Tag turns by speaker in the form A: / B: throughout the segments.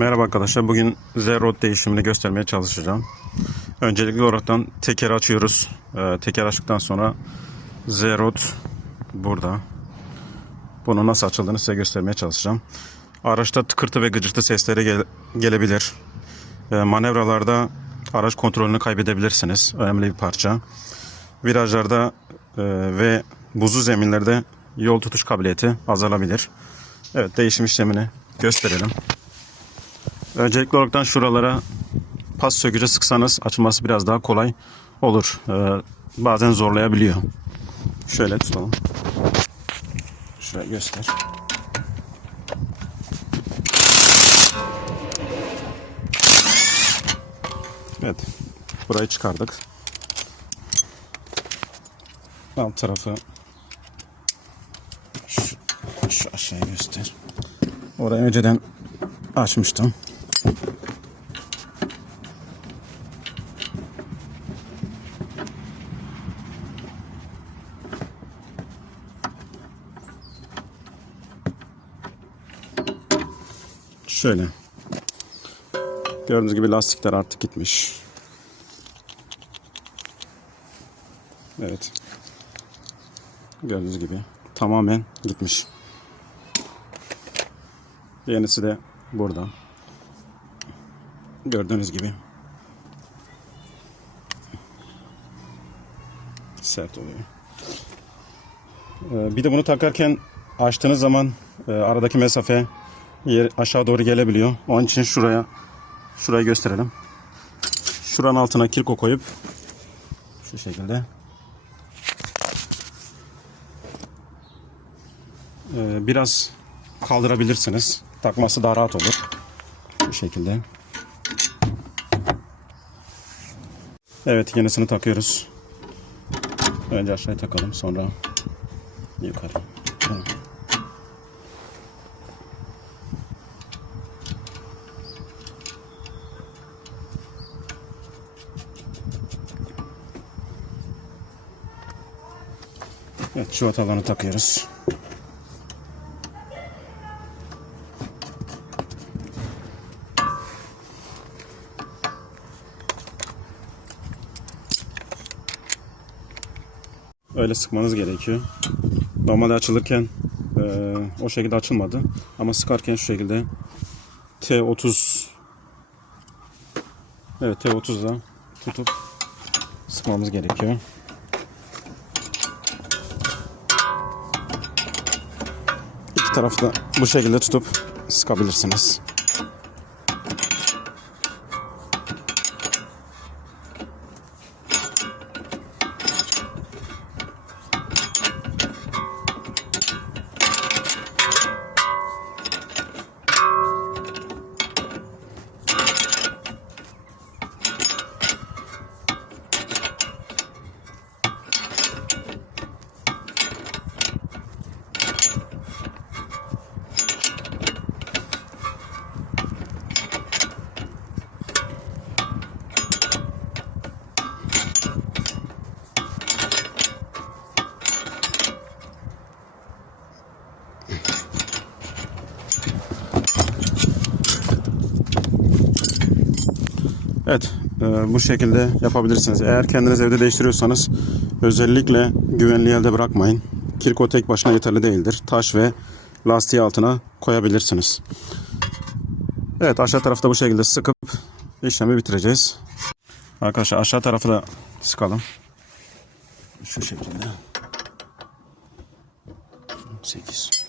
A: Merhaba arkadaşlar. Bugün Z-Rod değişimini göstermeye çalışacağım. Öncelikli olaraktan teker açıyoruz. Ee, teker açtıktan sonra Z-Rod burada. Bunu nasıl açıldığını size göstermeye çalışacağım. Araçta tıkırtı ve gıcırtı sesleri gel- gelebilir. Ee, manevralarda araç kontrolünü kaybedebilirsiniz. Önemli bir parça. Virajlarda e, ve buzlu zeminlerde yol tutuş kabiliyeti azalabilir. Evet değişim işlemini gösterelim. Öncelikli olarak şuralara pas sökücü sıksanız açılması biraz daha kolay olur. Ee, bazen zorlayabiliyor. Şöyle tutalım. Şöyle göster. Evet. Burayı çıkardık. Alt tarafı şu, şu aşağıya göster. Orayı önceden açmıştım. Şöyle. Gördüğünüz gibi lastikler artık gitmiş. Evet. Gördüğünüz gibi tamamen gitmiş. Yenisi de burada. Gördüğünüz gibi. Sert oluyor. Ee, Bir de bunu takarken açtığınız zaman e, aradaki mesafe aşağı doğru gelebiliyor. Onun için şuraya şurayı gösterelim. Şuranın altına kirko koyup şu şekilde e, biraz kaldırabilirsiniz. Takması daha rahat olur. Bu şekilde. Evet yenisini takıyoruz. Önce aşağıya takalım sonra yukarı. Evet. Evet çuvatalarını takıyoruz. Öyle sıkmanız gerekiyor. Normalde açılırken e, o şekilde açılmadı. Ama sıkarken şu şekilde T30 Evet T30'da tutup sıkmamız gerekiyor. Tarafı da bu şekilde tutup sıkabilirsiniz. Evet, e, bu şekilde yapabilirsiniz. Eğer kendiniz evde değiştiriyorsanız özellikle güvenli elde bırakmayın. Kirko tek başına yeterli değildir. Taş ve lastiği altına koyabilirsiniz. Evet, aşağı tarafta bu şekilde sıkıp işlemi bitireceğiz. Arkadaşlar aşağı tarafı da sıkalım. Şu şekilde. 8.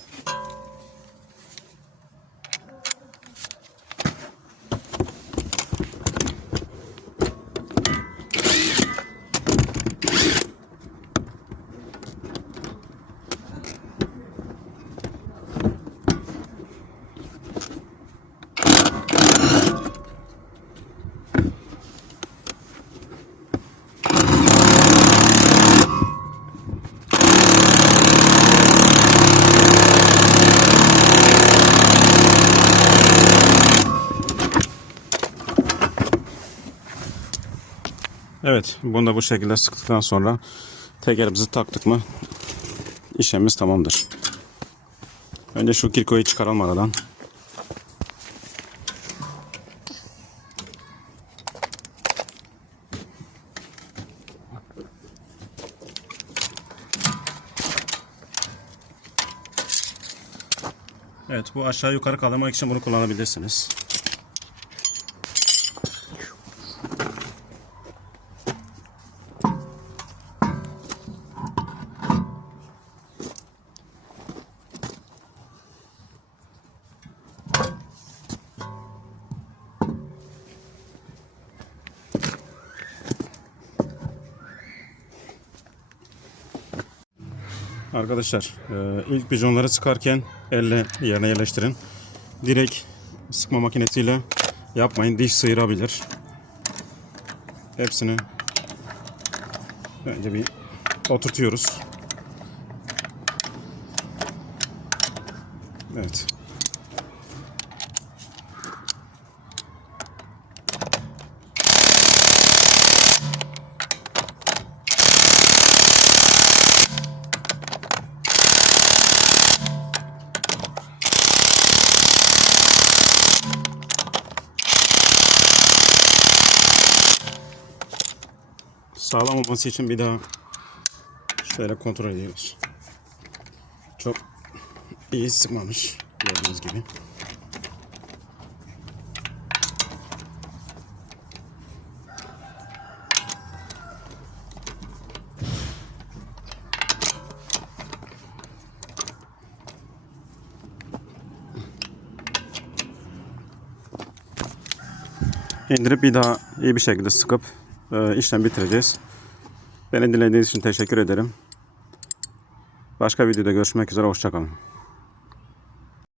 A: Evet bunu da bu şekilde sıktıktan sonra tekerimizi taktık mı işlemimiz tamamdır. Önce şu kirkoyu çıkaralım aradan. Evet bu aşağı yukarı kaldırmak için bunu kullanabilirsiniz. Arkadaşlar e, ilk bijonları sıkarken elle yerine yerleştirin. Direkt sıkma makinesiyle yapmayın. Diş sıyırabilir. Hepsini önce bir oturtuyoruz. Evet. Sağlam olması için bir daha şöyle kontrol ediyoruz. Çok iyi sıkmamış gördüğünüz gibi. İndirip bir daha iyi bir şekilde sıkıp işlem bitireceğiz. Beni dinlediğiniz için teşekkür ederim. Başka videoda görüşmek üzere. Hoşçakalın.